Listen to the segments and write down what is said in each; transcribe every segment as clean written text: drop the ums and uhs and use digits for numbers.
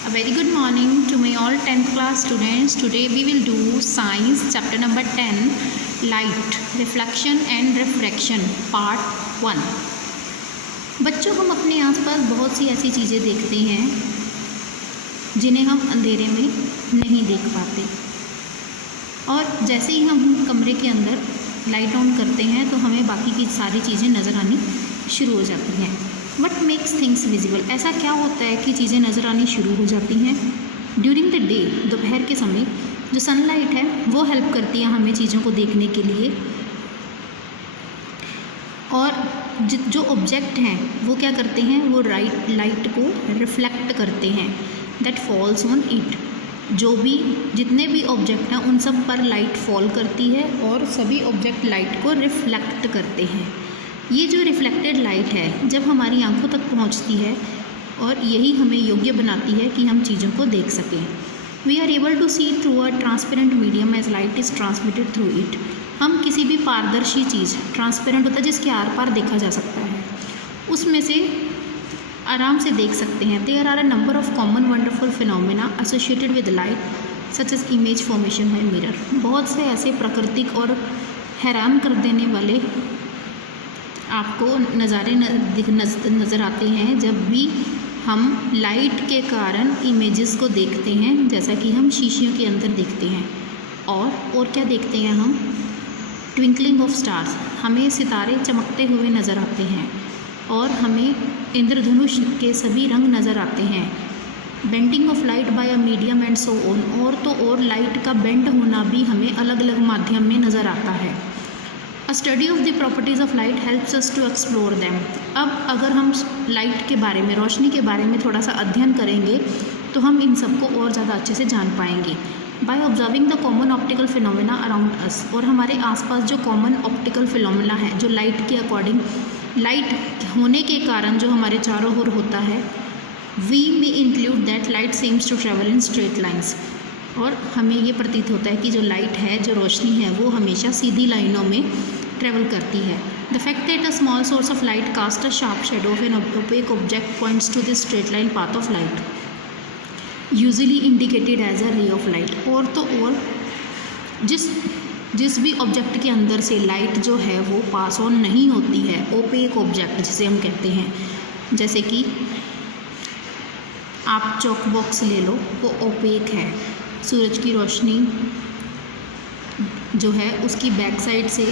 A very good morning to my all 10th class students. Today we will do science chapter number 10 light reflection and refraction part 1. बच्चों, हम अपने आसपास बहुत सी ऐसी चीज़ें देखते हैं जिन्हें हम अंधेरे में नहीं देख पाते, और जैसे ही हम कमरे के अंदर लाइट ऑन करते हैं तो हमें बाकी की सारी चीज़ें नज़र आनी शुरू हो जाती हैं. वट मेक्स थिंग्स विजिबल, ऐसा क्या होता है कि चीज़ें नज़र आनी शुरू हो जाती हैं. ड्यूरिंग द डे, दोपहर के समय जो सनलाइट है वो हेल्प करती है हमें चीज़ों को देखने के लिए, और जो ऑब्जेक्ट हैं वो क्या करते हैं, वो लाइट को रिफ्लेक्ट करते हैं दैट फॉल्स ऑन इट. जो भी जितने भी ऑब्जेक्ट हैं उन सब पर लाइट फॉल करती है और सभी ऑब्जेक्ट लाइट को रिफ्लेक्ट करते हैं. ये जो रिफ्लेक्टेड लाइट है जब हमारी आंखों तक पहुंचती है और यही हमें योग्य बनाती है कि हम चीज़ों को देख सकें. We are able to see through a transparent medium as light is transmitted through it. हम किसी भी पारदर्शी चीज़, ट्रांसपेरेंट होता है जिसके आर पार देखा जा सकता है, उसमें से आराम से देख सकते हैं. There are a number of common wonderful phenomena associated with light such as image formation by mirror. बहुत से ऐसे प्राकृतिक और हैरान कर देने वाले आपको नज़ारे नज़र आते हैं जब भी हम लाइट के कारण इमेजेस को देखते हैं, जैसा कि हम शीशियों के अंदर देखते हैं. और क्या देखते हैं हम, ट्विंकलिंग ऑफ स्टार्स, हमें सितारे चमकते हुए नज़र आते हैं और हमें इंद्रधनुष के सभी रंग नज़र आते हैं. Bending of light by a medium and so on, और लाइट का बेंड होना भी हमें अलग अलग माध्यम में नज़र आता है. A study of the properties of light helps us to explore them. अब अगर हम लाइट के बारे में, रोशनी के बारे में थोड़ा सा अध्ययन करेंगे तो हम इन सबको और ज़्यादा अच्छे से जान पाएंगे. By observing the common optical phenomena around us, और हमारे आसपास जो कॉमन ऑप्टिकल फिनोमेना है, जो लाइट के अकॉर्डिंग, लाइट होने के कारण जो हमारे चारों ओर होता है, we may include that light seems to travel in straight lines. और हमें ये प्रतीत होता है कि जो लाइट है, जो रोशनी है, वो हमेशा सीधी लाइनों में ट्रेवल करती है. The fact that a small source of light cast a sharp shadow of an opaque object points to the straight line path of light usually indicated as a ray of light. और जिस भी object के अंदर से light जो है वो pass on नहीं होती है, ओपेक ऑब्जेक्ट जिसे हम कहते हैं, जैसे कि आप चॉक बॉक्स ले लो, वो ओपेक है. सूरज की रोशनी जो है उसकी बैक साइड से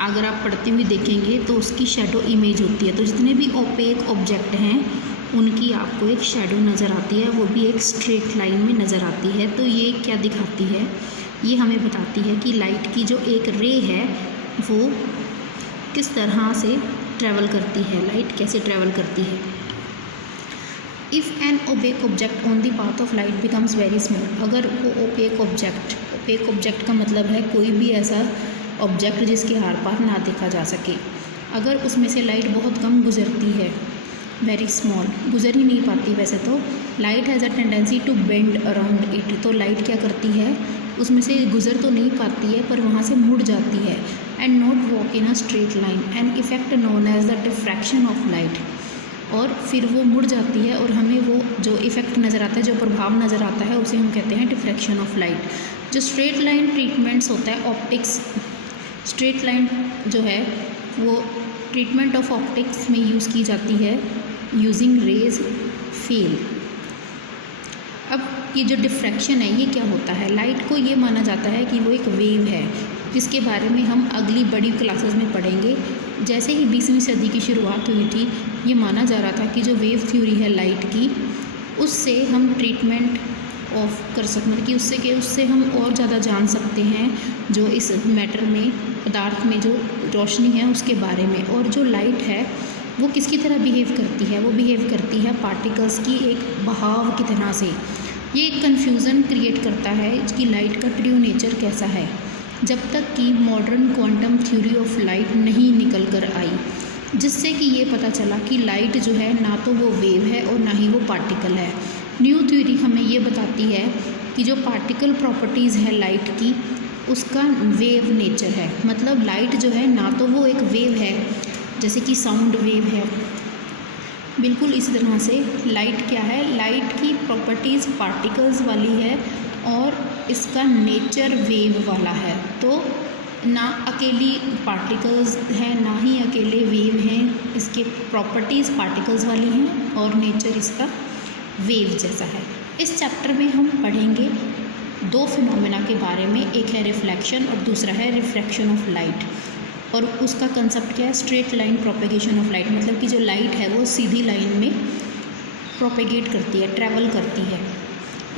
अगर आप पढ़ते हुए देखेंगे तो उसकी शेडो इमेज होती है. तो जितने भी ओपेक ऑब्जेक्ट हैं उनकी आपको एक शेडो नज़र आती है, वो भी एक स्ट्रेट लाइन में नज़र आती है. तो ये क्या दिखाती है, ये हमें बताती है कि लाइट की जो एक रे है वो किस तरह से ट्रैवल करती है, लाइट कैसे ट्रैवल करती है. If N opaque object on the path of light becomes very small, अगर वो ओपेक ऑब्जेक्ट का मतलब है कोई भी ऐसा ऑब्जेक्ट जिसके आर पार ना देखा जा सके, अगर उसमें से लाइट बहुत कम गुजरती है, वेरी स्मॉल, गुजर ही नहीं पाती. वैसे तो light has a tendency to bend around it, तो लाइट क्या करती है, उसमें से गुजर तो नहीं पाती है पर वहाँ से मुड़ जाती है. And not walk in a straight line, an effect known as the diffraction of light, और फिर वो मुड़ जाती है और हमें वो जो इफ़ेक्ट नज़र आता है, जो प्रभाव नज़र आता है, उसे हम कहते हैं डिफ्रैक्शन ऑफ लाइट. जो स्ट्रेट लाइन ट्रीटमेंट्स होता है ऑप्टिक्स, स्ट्रेट लाइन जो है वो ट्रीटमेंट ऑफ ऑप्टिक्स में यूज़ की जाती है यूजिंग रेज फेल. अब ये जो डिफ्रैक्शन है ये क्या होता है, लाइट को ये माना जाता है कि वो एक वेव है, जिसके बारे में हम अगली बड़ी क्लासेस में पढ़ेंगे. जैसे ही 20वीं सदी की शुरुआत हुई थी, ये माना जा रहा था कि जो वेव थ्योरी है लाइट की, उससे हम ट्रीटमेंट ऑफ कर सकते हैं, कि उससे हम और ज़्यादा जान सकते हैं जो इस मैटर में, पदार्थ में जो रोशनी है उसके बारे में. और जो लाइट है वो किसकी तरह बिहेव करती है, वो बिहेव करती है पार्टिकल्स की एक बहाव की तरह से. ये एक कन्फ्यूज़न क्रिएट करता है कि लाइट का ट्रू नेचर कैसा है, जब तक कि modern quantum theory of light नहीं निकल कर आई, जिससे कि ये पता चला कि लाइट जो है ना तो वो वेव है और ना ही वो पार्टिकल है. न्यू थ्योरी हमें ये बताती है कि जो पार्टिकल प्रॉपर्टीज़ है लाइट की, उसका वेव नेचर है. मतलब लाइट जो है ना तो वो एक वेव है, जैसे कि साउंड वेव है, बिल्कुल इसी तरह से लाइट क्या है, लाइट की प्रॉपर्टीज़ पार्टिकल्स वाली है और इसका नेचर वेव वाला है। तो ना अकेली पार्टिकल्स हैं ना ही अकेले वेव हैं, इसके प्रॉपर्टीज़ पार्टिकल्स वाली हैं और नेचर इसका वेव जैसा है। इस चैप्टर में हम पढ़ेंगे दो फिनोमेना के बारे में, एक है रिफ्लेक्शन और दूसरा है रिफ्रैक्शन ऑफ लाइट। और उसका कंसेप्ट क्या है, straight line propagation of light, मतलब कि जो लाइट है वो सीधी लाइन में प्रोपेगेट करती है, ट्रैवल करती है।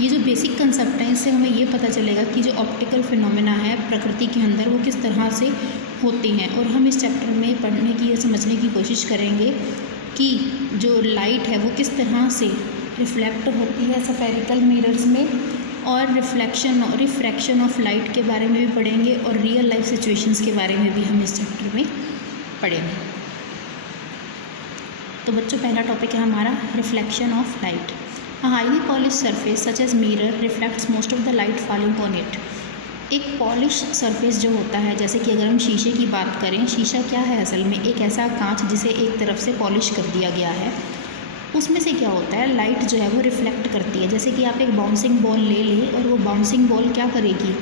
ये जो बेसिक कंसेप्ट है इससे हमें ये पता चलेगा कि जो ऑप्टिकल फिनोमेना है प्रकृति के अंदर वो किस तरह से होती हैं। और हम इस चैप्टर में पढ़ने की या समझने की कोशिश करेंगे कि जो लाइट है वो किस तरह से रिफ्लेक्ट होती है स्फेरिकल मिरर्स में, और रिफ्रैक्शन ऑफ लाइट के बारे में भी पढ़ेंगे और रियल लाइफ सिचुएशंस के बारे में भी हम इस चैप्टर में पढ़ेंगे। तो बच्चों पहला टॉपिक है हमारा reflection of light. A highly polished surface such as mirror reflects most of the light falling on it. एक पॉलिश सरफेस जो होता है, जैसे कि अगर हम शीशे की बात करें, शीशा क्या है असल में, एक ऐसा कांच जिसे एक तरफ से पॉलिश कर दिया गया है। उसमें से क्या होता है, लाइट जो है वो रिफ्लेक्ट करती है। जैसे कि आप एक बाउंसिंग बॉल ले लें और वो बाउंसिंग बॉल क्या करेगी,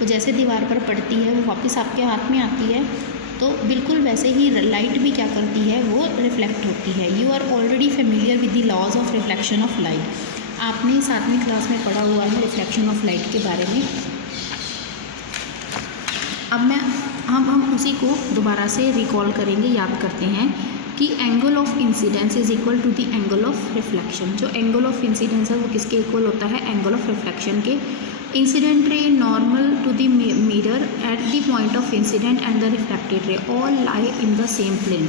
वो जैसे दीवार पर पड़ती है वो वापस आपके हाथ में आती है। तो बिल्कुल वैसे ही लाइट भी क्या करती है, वो रिफ्लेक्ट होती है। You are already familiar with the laws of reflection of light. आपने 7वीं क्लास में पढ़ा हुआ है रिफ्लेक्शन ऑफ लाइट के बारे में। अब हम उसी को दोबारा से रिकॉल करेंगे, याद करते हैं कि angle of incidence is equal to the angle of reflection. जो एंगल ऑफ इंसिडेंस है वो किसके इक्वल होता है, एंगल ऑफ रिफ्लेक्शन के। Incident ray normal to the mirror at the point of incident and the reflected ray all lie in the same plane.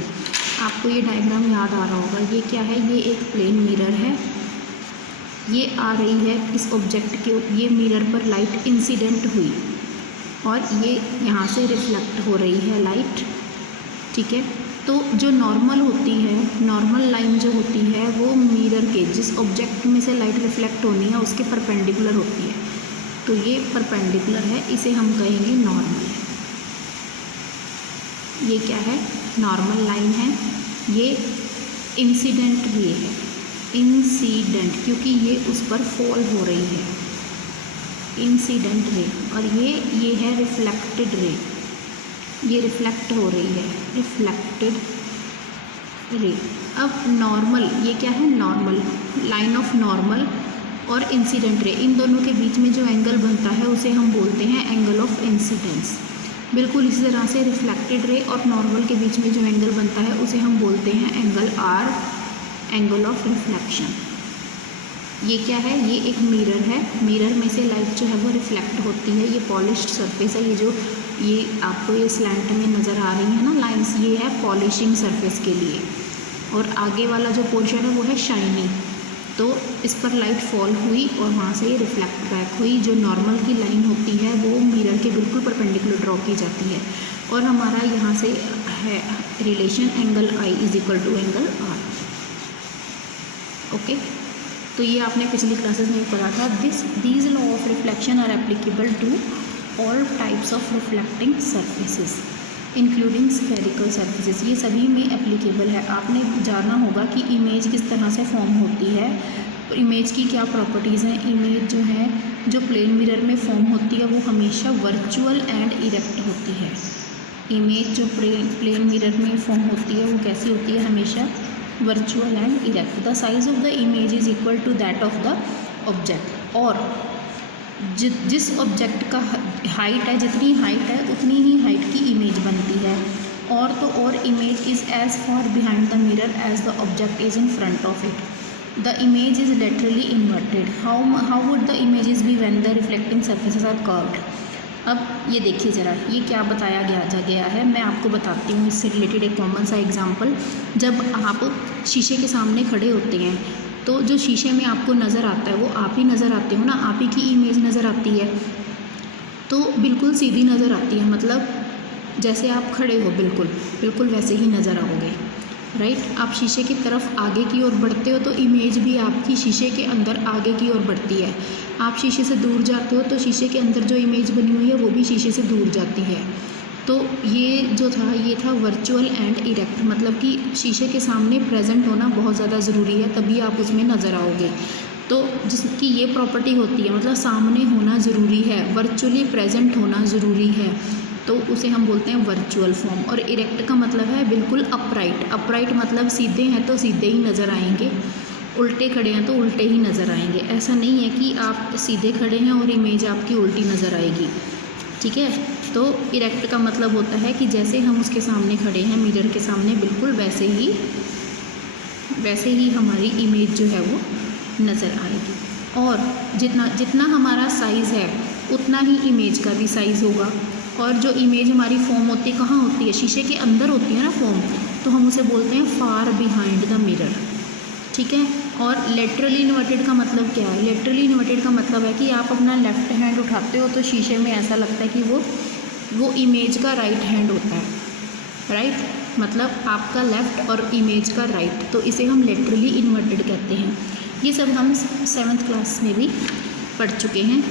आपको ये diagram याद आ रहा होगा, ये क्या है, ये एक प्लेन मिरर है, ये आ रही है इस ऑब्जेक्ट के, ये मिरर पर लाइट इंसिडेंट हुई और ये यहाँ से रिफ्लेक्ट हो रही है लाइट, ठीक है। तो जो नॉर्मल होती है, नॉर्मल लाइन जो होती है वो मिरर के जिस ऑब्जेक्ट में से लाइट रिफ्लेक्ट होनी है उसके परपेंडिकुलर होती है। तो ये परपेंडिकुलर है, इसे हम कहेंगे नॉर्मल। ये क्या है, नॉर्मल लाइन है। ये इंसिडेंट रे है, इंसिडेंट, क्योंकि ये उस पर फॉल हो रही है, इंसिडेंट रे। और ये है रिफ्लेक्टेड रे, ये रिफ्लेक्ट हो रही है, रिफ्लेक्टेड रे। अब नॉर्मल, ये क्या है, नॉर्मल, लाइन ऑफ नॉर्मल और इंसिडेंट रे, इन दोनों के बीच में जो एंगल बनता है उसे हम बोलते हैं एंगल ऑफ इंसिडेंस। बिल्कुल इसी तरह से रिफ्लेक्टेड रे और नॉर्मल के बीच में जो एंगल बनता है उसे हम बोलते हैं angle R, angle of reflection. ये क्या है, ये एक मिरर है, मिरर में से लाइट जो है वो रिफ्लेक्ट होती है। ये पॉलिश्ड सरफेस है, ये आपको ये स्लैंट में नज़र आ रही है ना लाइंस, ये है पॉलिशिंग सरफेस के लिए। और आगे वाला जो पोर्शन है वो है शाइनी। तो इस पर लाइट फॉल हुई और वहाँ से ये रिफ्लेक्ट बैक हुई। जो नॉर्मल की लाइन होती है वो मिरर के बिल्कुल परपेंडिकुलर ड्रॉ की जाती है। और हमारा यहाँ से है relation angle I is equal to angle R. Okay, तो ये आपने पिछली क्लासेस में पढ़ा था। These law of reflection are applicable to all types of reflecting surfaces including spherical surfaces. ये सभी में एप्लीकेबल है। आपने जाना होगा कि इमेज किस तरह से फॉर्म होती है, इमेज की क्या प्रॉपर्टीज़ हैं। इमेज जो है, जो प्लेन मिरर में फॉर्म होती है वो हमेशा वर्चुअल एंड इरेक्ट होती है। इमेज जो प्लेन मिरर में फॉर्म होती है वो कैसी होती है, हमेशा virtual and erect. The size of the image is equal to that of the object. और जिस ऑब्जेक्ट का हाइट है, जितनी हाइट है उतनी ही हाइट की इमेज बनती है। और तो और image is as far behind the mirror as the object is in front of it. The image is laterally inverted. How would the images be when the reflecting surfaces are curved. अब ये देखिए ज़रा, ये क्या बताया गया है, मैं आपको बताती हूँ इससे रिलेटेड एक कॉमन सा एग्जांपल। जब आप शीशे के सामने खड़े होते हैं तो जो शीशे में आपको नज़र आता है वो आप ही नज़र आते हो ना, आप ही की इमेज नज़र आती है। तो बिल्कुल सीधी नज़र आती है, मतलब जैसे आप खड़े हो बिल्कुल वैसे ही नज़र आओगे, राइट। आप शीशे की तरफ आगे की ओर बढ़ते हो तो इमेज भी आपकी शीशे के अंदर आगे की ओर बढ़ती है। आप शीशे से दूर जाते हो तो शीशे के अंदर जो इमेज बनी हुई है वो भी शीशे से दूर जाती है। तो ये जो था ये था वर्चुअल एंड इरेक्ट, मतलब कि शीशे के सामने प्रेजेंट होना बहुत ज़्यादा ज़रूरी है, तभी आप उसमें नज़र आओगे। तो जिसकी ये प्रॉपर्टी होती है, मतलब सामने होना ज़रूरी है, वर्चुअली प्रेजेंट होना ज़रूरी है, तो उसे हम बोलते हैं वर्चुअल फॉर्म। और इरेक्ट का मतलब है बिल्कुल अपराइट। अपराइट मतलब सीधे हैं तो सीधे ही नज़र आएंगे, उल्टे खड़े हैं तो उल्टे ही नज़र आएंगे। ऐसा नहीं है कि आप सीधे खड़े हैं और इमेज आपकी उल्टी नज़र आएगी, ठीक है। तो इरेक्ट का मतलब होता है कि जैसे हम उसके सामने खड़े हैं मिरर के सामने, बिल्कुल वैसे ही हमारी इमेज जो है वो नज़र आएगी। और जितना हमारा साइज़ है उतना ही इमेज का भी साइज़ होगा। और जो इमेज हमारी फॉर्म होती है कहाँ होती है, शीशे के अंदर होती है ना फॉर्म, तो हम उसे बोलते हैं फार बिहाइंड द मिरर, ठीक है। और लेटरली इन्वर्टेड का मतलब क्या है? लेटरली इन्वर्टेड का मतलब है कि आप अपना लेफ़्ट हैंड उठाते हो तो शीशे में ऐसा लगता है कि वो इमेज का राइट हैंड होता है, राइट, मतलब आपका लेफ़्ट और इमेज का राइट, तो इसे हम लेटरली इन्वर्टेड कहते हैं। ये सब हम 7th क्लास में भी पढ़ चुके हैं।